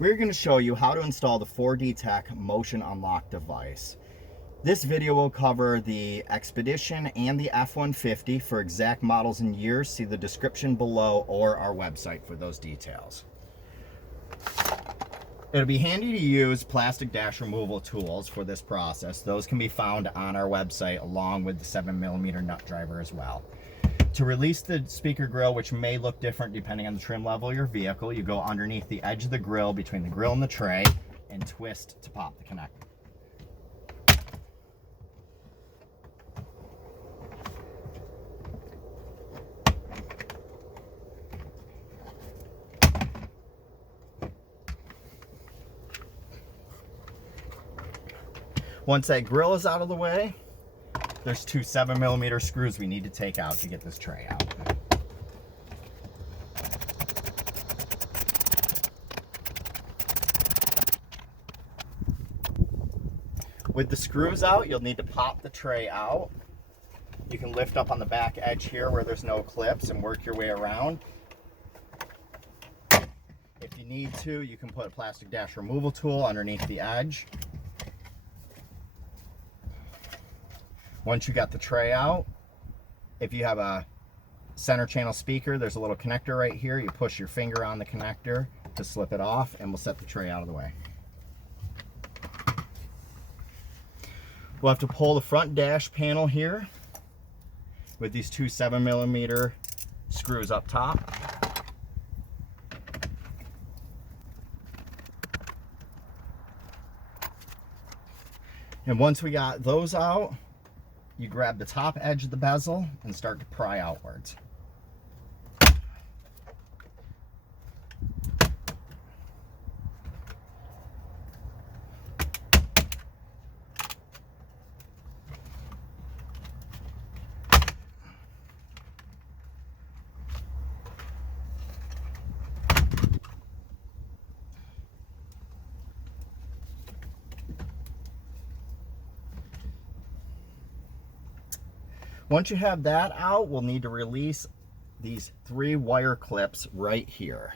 We're going to show you how to install the 4D Tech motion unlock device. This video will cover the Expedition and the F-150. For exact models and years, see the description below or our website for those details. It'll be handy to use plastic dash removal tools for this process. Those can be found on our website along with the 7mm nut driver as well. To release the speaker grill, which may look different depending on the trim level of your vehicle, you go underneath the edge of the grill between the grill and the tray and twist to pop the connector. Once that grill is out of the way, there's two 7mm screws we need to take out to get this tray out. With the screws out, you'll need to pop the tray out. You can lift up on the back edge here where there's no clips and work your way around. If you need to, you can put a plastic dash removal tool underneath the edge. Once you got the tray out, if you have a center channel speaker, there's a little connector right here. You push your finger on the connector to slip it off, and we'll set the tray out of the way. We'll have to pull the front dash panel here with these two 7mm screws up top. And once we got those out, you grab the top edge of the bezel and start to pry outwards. Once you have that out, we'll need to release these 3 wire clips right here.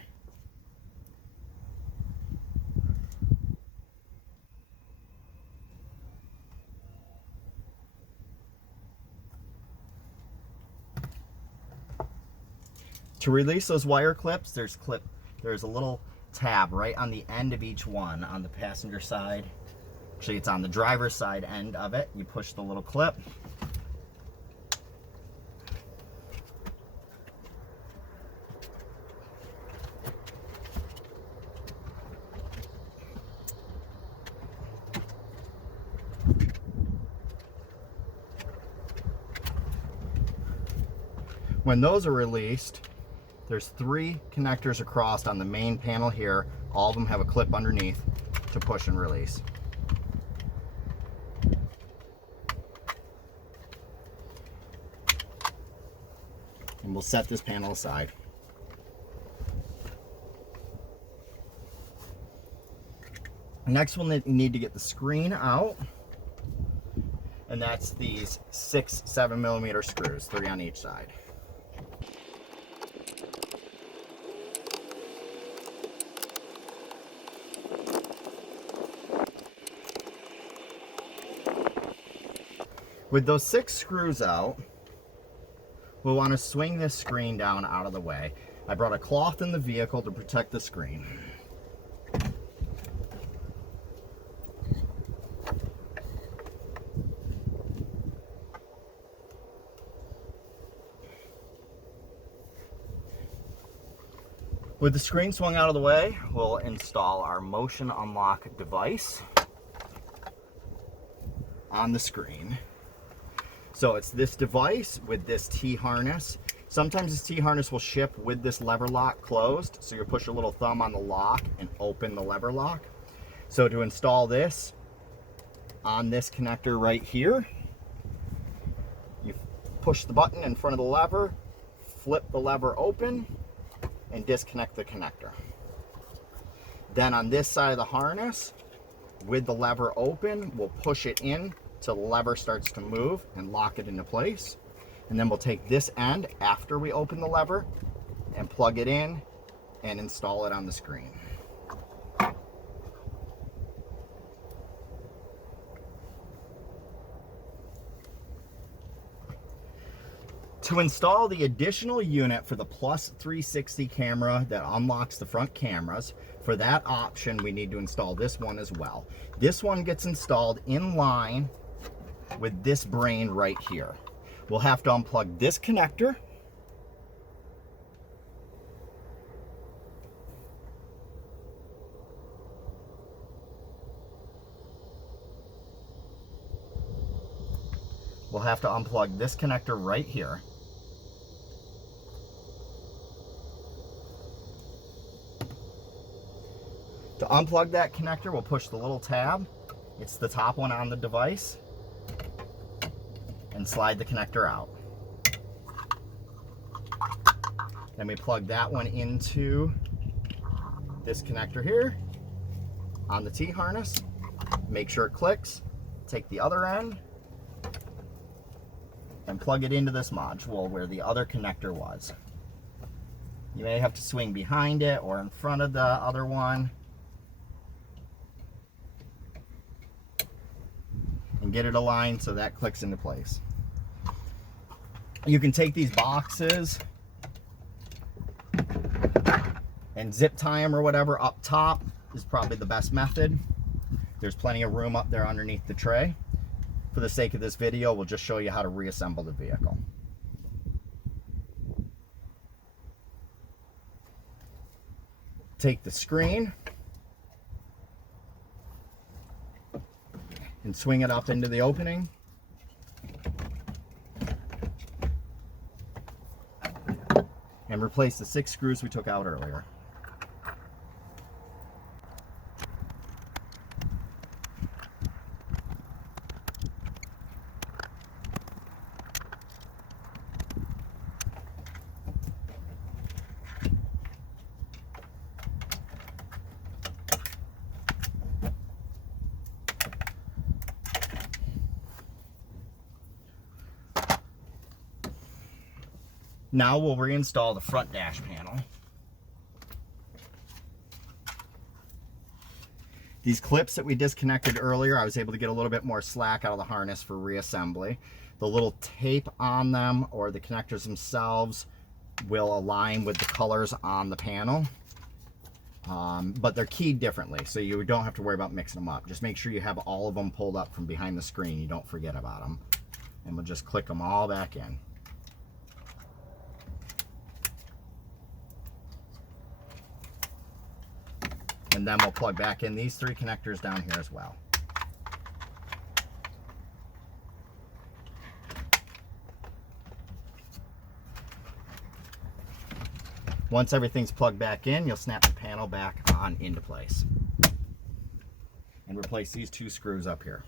To release those wire clips, there's a little tab right on the end of each one on the passenger side. Actually, it's on the driver's side end of it. You push the little clip. When those are released, there's 3 connectors across on the main panel here. All of them have a clip underneath to push and release. And we'll set this panel aside. Next, we'll need to get the screen out. And that's these 6 7mm screws, 3 on each side. With those 6 screws out, we'll want to swing this screen down out of the way. I brought a cloth in the vehicle to protect the screen. With the screen swung out of the way, we'll install our motion unlock device on the screen. So it's this device with this T-harness. Sometimes this T-harness will ship with this lever lock closed, so you push a little thumb on the lock and open the lever lock. So to install this on this connector right here, you push the button in front of the lever, flip the lever open, and disconnect the connector. Then on this side of the harness, with the lever open, we'll push it in till the lever starts to move and lock it into place. And then we'll take this end after we open the lever and plug it in and install it on the screen. To install the additional unit for the plus 360 camera that unlocks the front cameras, for that option, we need to install this one as well. This one gets installed in line with this brain right here. We'll have to unplug this connector. We'll have to unplug this connector right here. To unplug that connector, we'll push the little tab. It's the top one on the device. And slide the connector out. Then we plug that one into this connector here on the T-harness. Make sure it clicks. Take the other end and plug it into this module where the other connector was. You may have to swing behind it or in front of the other one and get it aligned so that clicks into place. You can take these boxes and zip tie them or whatever up top is probably the best method. There's plenty of room up there underneath the tray. For the sake of this video, we'll just show you how to reassemble the vehicle. Take the screen and swing it up into the opening. And replace the 6 screws we took out earlier. Now we'll reinstall the front dash panel. These clips that we disconnected earlier, I was able to get a little bit more slack out of the harness for reassembly. The little tape on them or the connectors themselves will align with the colors on the panel. But they're keyed differently, so you don't have to worry about mixing them up. Just make sure you have all of them pulled up from behind the screen. You don't forget about them. And we'll just click them all back in. And then we'll plug back in these 3 connectors down here as well. Once everything's plugged back in, you'll snap the panel back on into place. And replace these 2 screws up here.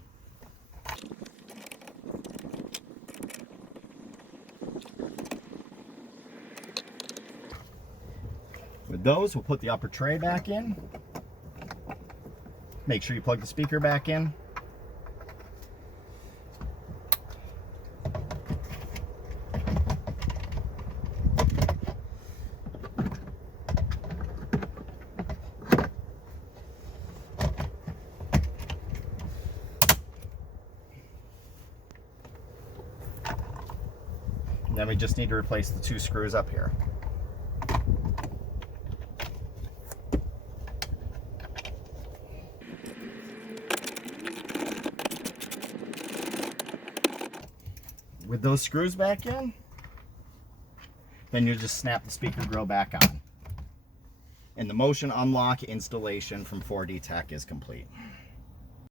With those, we'll put the upper tray back in. Make sure you plug the speaker back in. And then we just need to replace the 2 screws up here. With those screws back in, then you just snap the speaker grill back on. And the motion unlock installation from 4D Tech is complete.